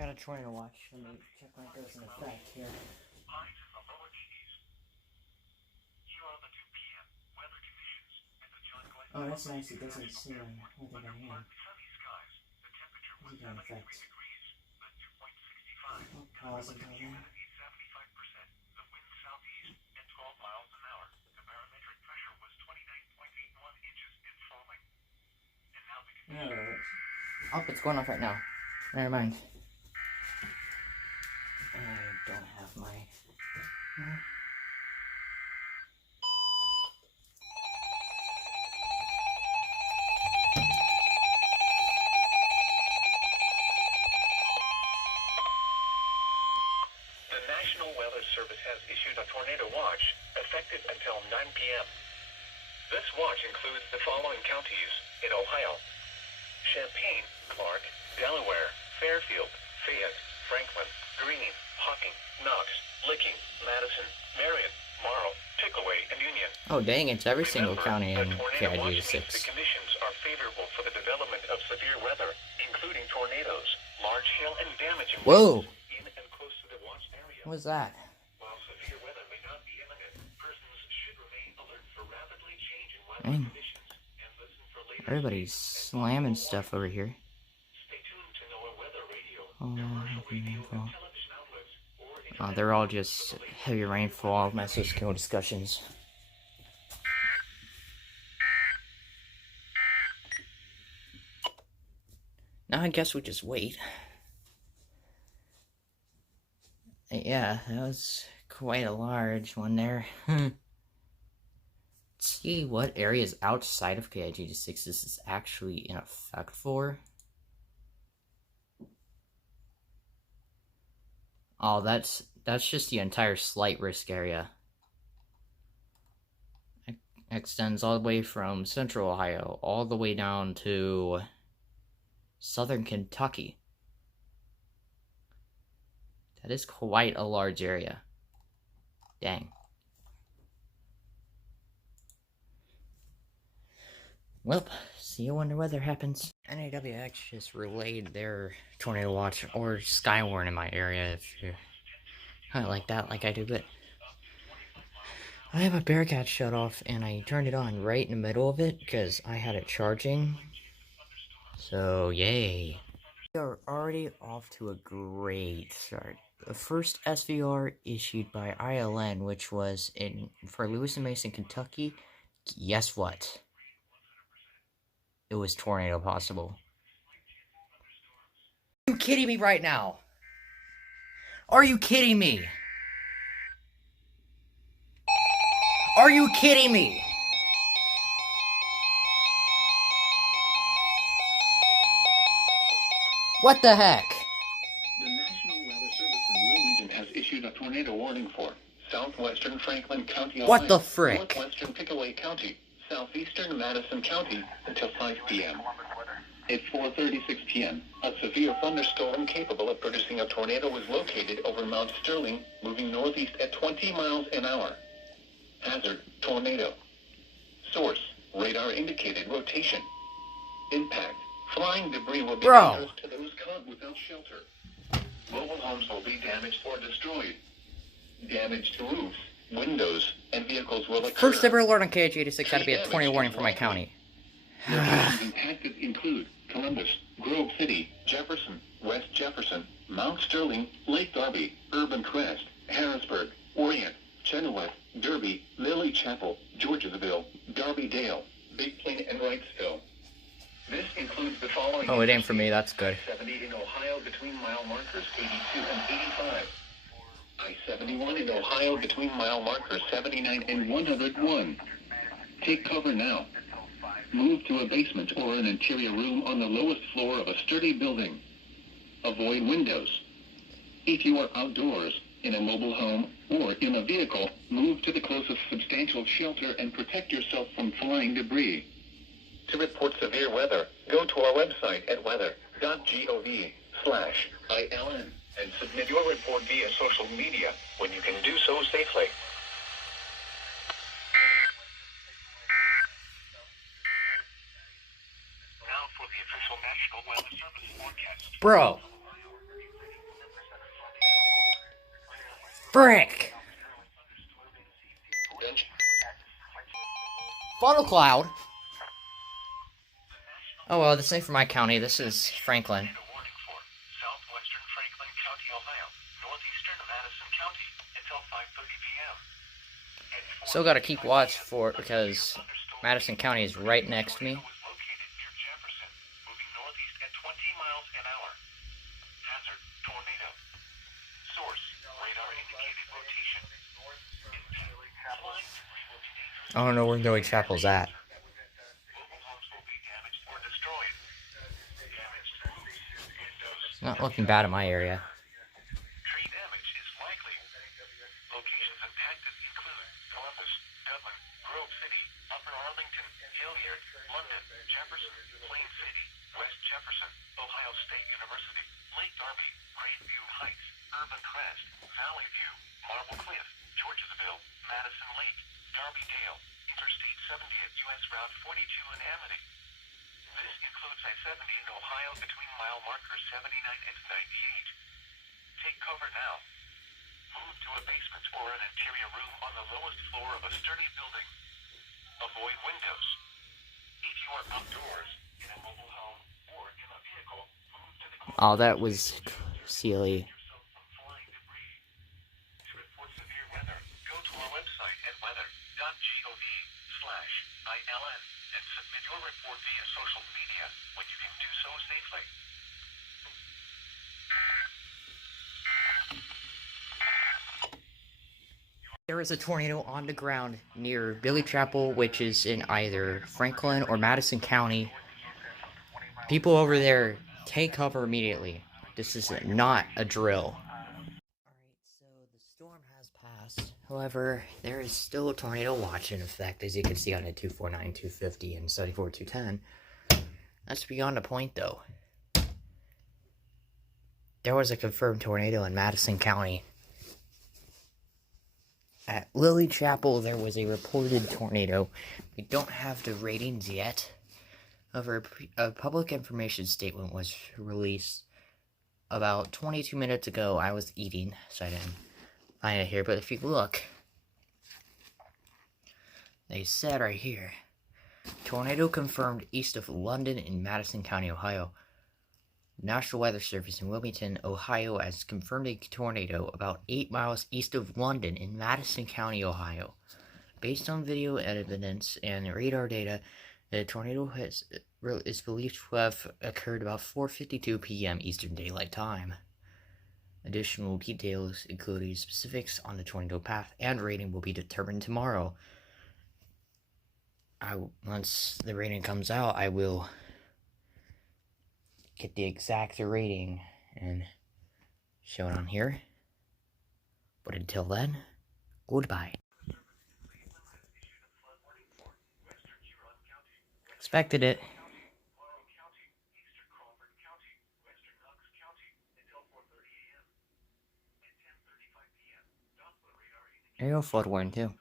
Got a tornado watch. Let me check when it goes in effect here. Oh, that's nice. It doesn't say what they're going in. What's it going to affect? I'll pause until then. Alright. Oh, it's going off right now. Never mind. I don't have my... The National Weather Service has issued a tornado watch effective until 9 p.m. This watch includes the following counties in Ohio: Champaign, Clark, Delaware, Fairfield, Fayette, Franklin, Greene, Hocking, Knox, Licking, Madison, Marion, Morrow, Pickaway, and Union. Oh dang, it's every single county in KIG 6. The conditions are favorable for the development of severe weather, including tornadoes, large hail, and damage Whoa! in and close to the watch area. What was that? While severe weather may not be imminent, persons should remain alert for rapidly changing weather Dang. conditions and listen for later. Everybody's slamming stuff over here. Stay tuned to NOAA Weather Radio, Oh, commercial heavy radio, rainfall. and television outlets, or Oh, they're all just heavy rainfall, mesoskill discussions. Now I guess we just wait. Yeah, that was quite a large one there. Let's see what areas outside of KIG-6 this is actually in effect for. Oh, that's just the entire slight risk area. It extends all the way from central Ohio all the way down to southern Kentucky. That is quite a large area. Dang. Well, see you when the weather happens. NAWX just relayed their tornado watch or skywarn in my area if you like that like I do, but I have a Bearcat shut off and I turned it on right in the middle of it because I had it charging. So, yay. We are already off to a great start. The first SVR issued by ILN, which was for Lewis and Mason, Kentucky. Guess what? It was tornado possible. Are you kidding me right now? Are you kidding me? Are you kidding me? What the heck? The National Weather Service in Wilmington has issued a tornado warning for southwestern Franklin County, What Ohio, the frick? northwestern Pickaway County, southeastern Madison County until 5 p.m. At 4:36 p.m., a severe thunderstorm capable of producing a tornado was located over Mount Sterling, moving northeast at 20 miles an hour. Hazard: tornado. Source: radar indicated rotation. Impact: flying debris will be dangerous to those caught without shelter. Mobile homes will be damaged or destroyed. Damage to roofs, windows, and vehicles will occur. First ever alert on KH86 had to be a tornado warning for my county. Locations impacted include Columbus, Grove City, Jefferson, West Jefferson, Mount Sterling, Lake Darby, Urban Crest, Harrisburg, Orient, Chenoweth, Derby, Lily Chapel, Georgesville, Darby Dale, Big Plain, and Wrightsville. This includes the following. Oh, it ain't for me, that's good. I-70 in Ohio between mile markers 82 and 85. I-71 in Ohio between mile markers 79 and 101. Take cover now. Move to a basement or an interior room on the lowest floor of a sturdy building. Avoid windows. If you are outdoors, in a mobile home, or in a vehicle, move to the closest substantial shelter and protect yourself from flying debris. To report severe weather, go to our website at weather.gov/ILN and submit your report via social media when you can do so safely. Now for the official National Weather Service forecast. Bro. Frick! Funnel cloud? Oh well, this ain't for my county. This is Franklin. Southwestern Franklin County, Ohio, northeastern Madison County until 5:30 p.m. Still gotta keep watch for it because Madison County is right next to me. Was located near Jefferson, moving northeast at 20 miles an hour. Hazard, tornado. Source, radar indicated rotation. I don't know where Noe Chapel's at. Mobile homes will be damaged or destroyed. Damaged roofs, windows. It's not looking bad in my area. Tree damage is likely. Locations impacted include Columbus, Dublin, Grove City, Upper Arlington, Hilliard, London, Jefferson, Plain City, West Jefferson, Ohio State University, Lake Darby, Grandview Heights, Urban Crest, Valley View, Marble Cliff, Georgesville, Madison Lake, Darby Dale, Interstate 70 at US Route 42 in Amity. This includes I-70 in Ohio between mile markers 79 and 98. Take cover now. Move to a basement or an interior room on the lowest floor of a sturdy building. Avoid windows. If you are outdoors, in a mobile home, or in a vehicle, move to the closest. Oh, that was silly. Yourself from flying debris. To report severe weather, go to our website at weather.gov/ILN and submit your report via social media when you can do so safely. There is a tornado on the ground near Billy Chapel, which is in either Franklin or Madison County. People over there, take cover immediately. This is not a drill. Alright, so the storm has passed. However, there is still a tornado watch in effect, as you can see on the 249, 250, and 74, 210. That's beyond the point, though. There was a confirmed tornado in Madison County. At Lily Chapel, there was a reported tornado. We don't have the ratings yet. However, a public information statement was released about 22 minutes ago. I was eating, so I didn't find it here. But if you look, they said right here, tornado confirmed east of London in Madison County, Ohio. National Weather Service in Wilmington, Ohio has confirmed a tornado about 8 miles east of London in Madison County, Ohio. Based on video evidence and radar data, the tornado is believed to have occurred about 4:52 p.m. Eastern Daylight Time. Additional details, including specifics on the tornado path and rating, will be determined tomorrow. Once the rating comes out, I will get the exact rating and show it on here. But until then, goodbye. Expected it. Ariel FLW too.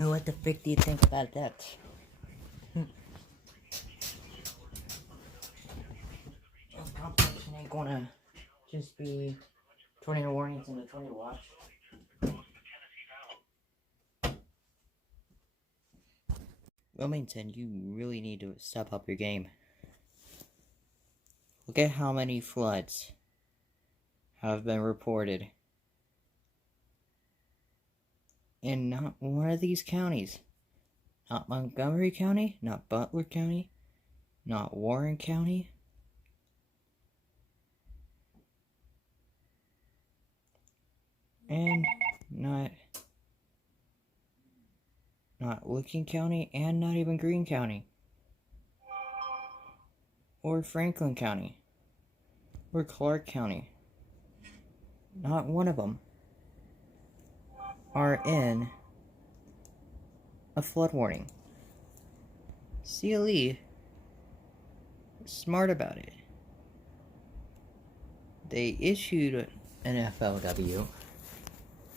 What the frick do you think about that? This competition ain't gonna just be tornado warnings and a tornado watch. Wilmington, you really need to step up your game. Look at how many floods have been reported in not one of these counties. Not Montgomery County, not Butler County, not Warren County. And not Licking County, and not even Greene County. Or Franklin County. Or Clark County. Not one of them are in a flood warning. CLE is smart about it. They issued an FLW,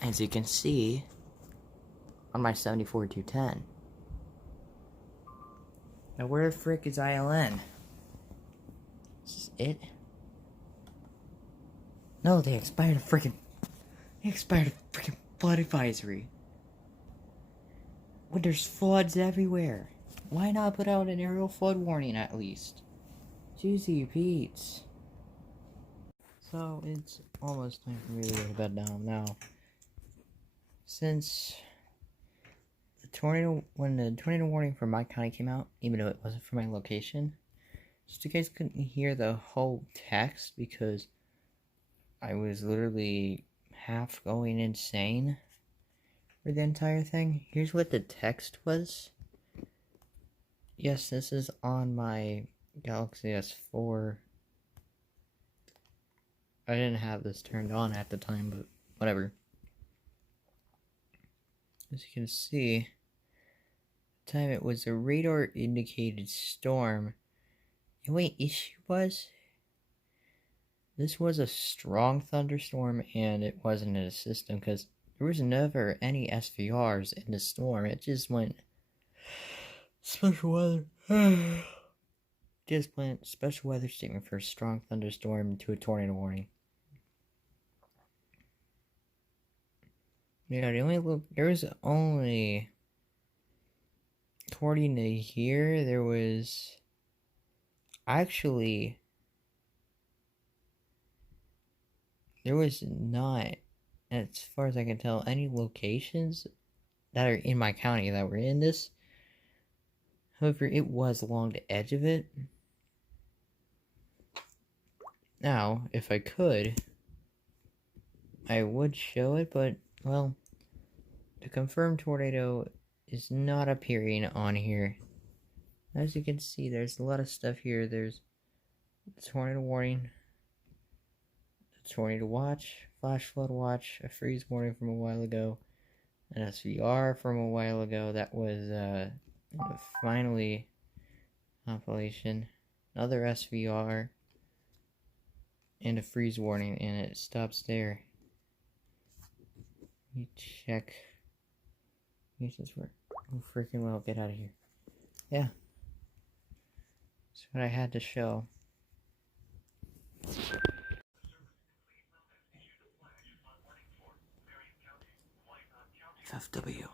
as you can see on my 74210. Now where the frick is ILN? Is this it? No, they expired a freaking flood advisory. When there's floods everywhere. Why not put out an aerial flood warning at least? Juicy Pete's. So it's almost time for me to go to bed now. Since when the tornado warning for my county came out, even though it wasn't for my location, just you guys couldn't hear the whole text because I was literally half going insane for the entire thing. Here's what the text was. Yes, this is on my Galaxy S4. I didn't have this turned on at the time, but whatever. As you can see, the time it was a radar indicated storm. The only issue was this was a strong thunderstorm and it wasn't in a system because there was never any SVRs in the storm. It just went special weather. Just went special weather statement for a strong thunderstorm to a tornado warning. Yeah, there was only, according to here, there was not, as far as I can tell, any locations that are in my county that were in this. However, it was along the edge of it. Now, if I could, I would show it, but, well, the confirmed tornado is not appearing on here. As you can see, there's a lot of stuff here. There's the tornado warning, the tornado watch, flash flood watch, a freeze warning from a while ago, an SVR from a while ago that was finally compilation, another SVR, and a freeze warning, and it stops there. Let me check. Use this word. Oh, freaking well, get out of here. Yeah. That's what I had to show. FFW.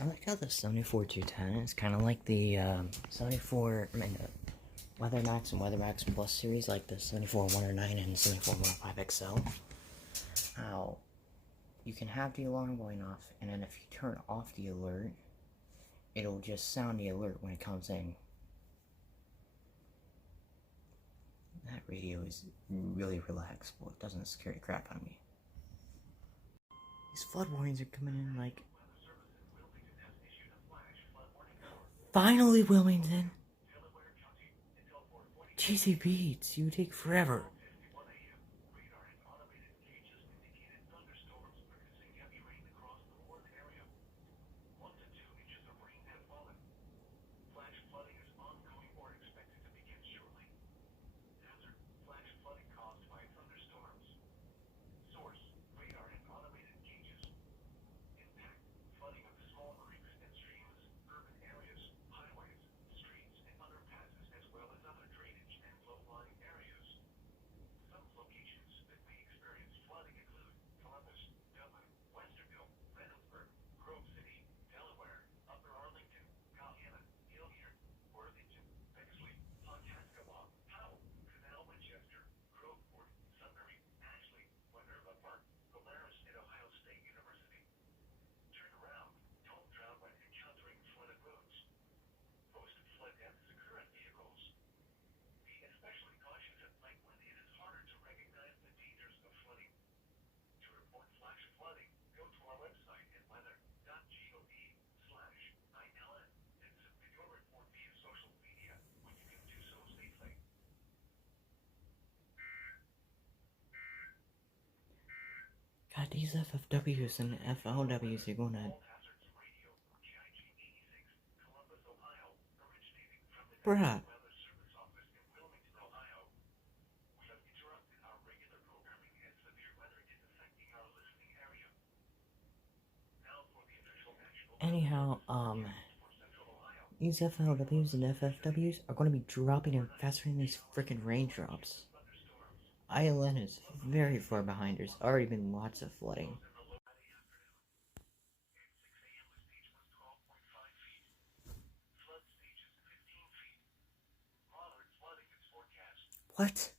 I like how the 74-210 is kind of like the 74, Weather Max and Weather Max Plus series, like the 74-109 and 74-105 XL. How you can have the alarm going off, and then if you turn off the alert, it'll just sound the alert when it comes in. That radio is really relaxable. It doesn't scare the crap out of me. These flood warnings are coming in like... Finally, Wilmington! GC beats, you take forever. God, these FFWs and FLWs are going to... Bruh. Anyhow, these FLWs and FFWs are going to be dropping in faster than these freaking raindrops. ILN is very far behind. There's already been lots of flooding. What?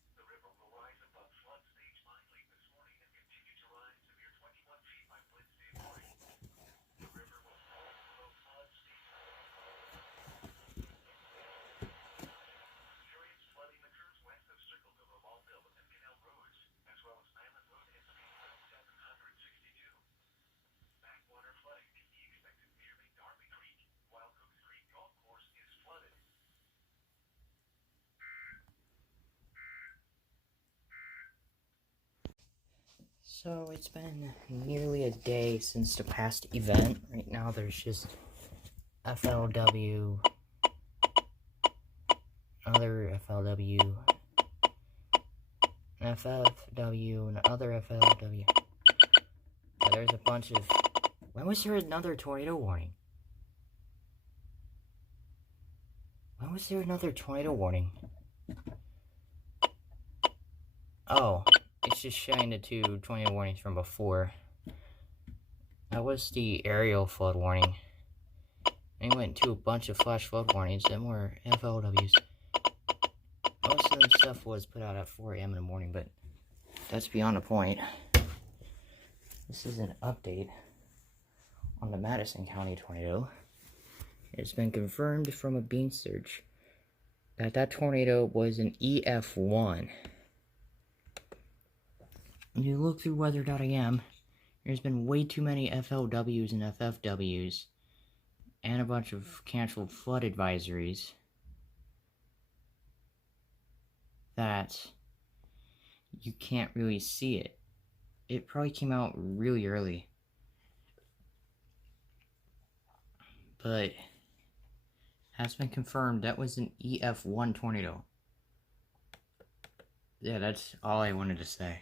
So it's been nearly a day since the past event. Right now there's just FLW, another FLW, FFW, and other FLW. But there's a bunch of... When was there another tornado warning? When was there another tornado warning? Oh, it's just showing the two tornado warnings from before. That was the Ariel flood warning. And went to a bunch of flash flood warnings. Then were FLWs. Most of the stuff was put out at 4 a.m. in the morning, but that's beyond the point. This is an update on the Madison County tornado. It's been confirmed from a beam search that that tornado was an EF1. When you look through weather.am, there's been way too many FLWs and FFWs, and a bunch of canceled flood advisories, that you can't really see it. It probably came out really early. But has been confirmed that was an EF1 tornado. Yeah, that's all I wanted to say.